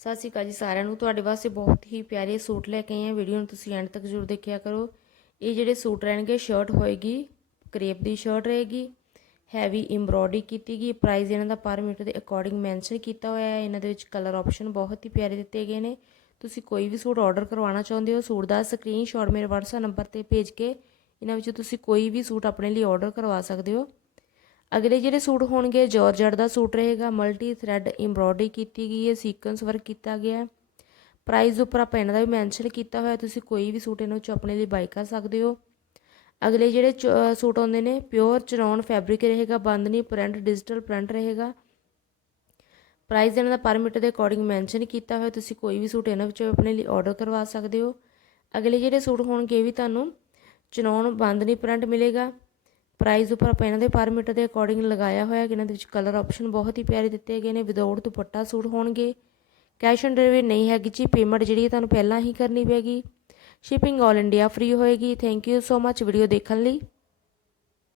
ਸਤਿ ਸ਼੍ਰੀ ਅਕਾਲ ਜੀ ਸਾਰਿਆਂ ਨੂੰ। ਤੁਹਾਡੇ ਵਾਸਤੇ ਬਹੁਤ ਹੀ ਪਿਆਰੇ ਸੂਟ ਲੈ ਕੇ ਆਏ ਹਾਂ। ਵੀਡੀਓ ਨੂੰ ਤੁਸੀਂ ਐਂਡ ਤੱਕ ਜ਼ਰੂਰ ਦੇਖਿਆ ਕਰੋ। ਇਹ ਜਿਹੜੇ ਸੂਟ ਰਹਿਣਗੇ ਸ਼ਰਟ ਹੋਏਗੀ ਕਰੇਪ ਦੀ ਸ਼ਰਟ ਰਹੇਗੀ ਹੈਵੀ ਐਮਬ੍ਰੋਇਡਰੀ ਕੀਤੀ ਗਈ। ਪ੍ਰਾਈਸ ਇਹਨਾਂ ਦਾ ਪਰ ਮੀਟਰ ਦੇ ਅਕੋਰਡਿੰਗ ਮੈਂਸ਼ਨ ਕੀਤਾ ਹੋਇਆ ਹੈ। ਇਹਨਾਂ ਦੇ ਵਿੱਚ ਕਲਰ ਆਪਸ਼ਨ ਬਹੁਤ ਹੀ ਪਿਆਰੇ ਦਿੱਤੇ ਗਏ ਨੇ। ਤੁਸੀਂ ਕੋਈ ਵੀ ਸੂਟ ਆਰਡਰ ਕਰਵਾਉਣਾ ਚਾਹੁੰਦੇ ਹੋ, ਸੂਟ ਦਾ ਸਕਰੀਨਸ਼ਾਟ ਮੇਰੇ WhatsApp ਨੰਬਰ ਤੇ ਭੇਜ ਕੇ ਇਹਨਾਂ ਵਿੱਚੋਂ ਤੁਸੀਂ ਕੋਈ ਵੀ ਸੂਟ ਆਪਣੇ ਲਈ ਆਰਡਰ ਕਰਵਾ ਸਕਦੇ ਹੋ। ਅਗਲੇ ਜਿਹੜੇ ਸੂਟ ਹੋਣਗੇ ਜਾਰਜਟ ਦਾ ਸੂਟ ਰਹੇਗਾ ਮਲਟੀ ਥ੍ਰੈਡ ਐਮਬ੍ਰੋਇਡਰੀ ਕੀਤੀ ਗਈ ਹੈ ਸੀਕੁਐਂਸ ਵਰਕ ਕੀਤਾ ਗਿਆ ਹੈ। ਪ੍ਰਾਈਸ ਉੱਪਰ ਆਪਾਂ ਇਹਨਾਂ ਦਾ ਵੀ ਮੈਂਸ਼ਨ ਕੀਤਾ ਹੋਇਆ, ਤੁਸੀਂ ਕੋਈ ਵੀ ਸੂਟ ਇਹਨਾਂ ਵਿੱਚੋਂ ਆਪਣੇ ਲਈ ਬਾਈ ਕਰ ਸਕਦੇ ਹੋ। ਅਗਲੇ ਜਿਹੜੇ ਚ- ਸੂਟ ਆਉਂਦੇ ਨੇ ਪਿਓਰ ਚਰੌਨ ਫੈਬਰਿਕ ਰਹੇਗਾ, ਬੰਦਨੀ ਪ੍ਰਿੰਟ ਡਿਜੀਟਲ ਪ੍ਰਿੰਟ ਰਹੇਗਾ। ਪ੍ਰਾਈਸ ਇਹਨਾਂ ਦਾ ਪਰ ਮੀਟਰ ਦੇ ਅਕੋਰਡਿੰਗ ਮੈਂਸ਼ਨ ਕੀਤਾ ਹੋਇਆ, ਤੁਸੀਂ ਕੋਈ ਵੀ ਸੂਟ ਇਹਨਾਂ ਵਿੱਚੋਂ ਆਪਣੇ ਲਈ ਆਰਡਰ ਕਰਵਾ ਸਕਦੇ ਹੋ। ਅਗਲੇ ਜਿਹੜੇ ਸੂਟ ਹੋਣਗੇ ਵੀ ਤੁਹਾਨੂੰ ਚਨੌਨ, ਬੰਦਨੀ ਪ੍ਰਿੰਟ ਮਿਲੇਗਾ। ਪ੍ਰਾਈਸ ਉੱਪਰ ਆਪਾਂ ਇਹਨਾਂ ਦੇ ਪਰ ਮੀਟਰ ਦੇ ਅਕੋਰਡਿੰਗ ਲਗਾਇਆ ਹੋਇਆ ਕਿ ਇਹਨਾਂ ਦੇ ਵਿੱਚ ਕਲਰ ਆਪਸ਼ਨ ਬਹੁਤ ਹੀ ਪਿਆਰੇ ਦਿੱਤੇ ਗਏ ਨੇ ਵਿਦਆਊਟ ਦੁਪੱਟਾ ਸੂਟ ਹੋਣਗੇ। ਕੈਸ਼ ਔਨ ਡਿਲੀਵਰੀ ਨਹੀਂ ਹੈਗੀ ਜੀ ਪੇਮੈਂਟ ਜਿਹੜੀ ਹੈ ਤੁਹਾਨੂੰ ਪਹਿਲਾਂ ਹੀ ਕਰਨੀ ਪੈਗੀ ਸ਼ਿਪਿੰਗ ਆਲ ਇੰਡੀਆ ਫ੍ਰੀ ਹੋਏਗੀ। Thank you so much video ਦੇਖਣ ਲਈ।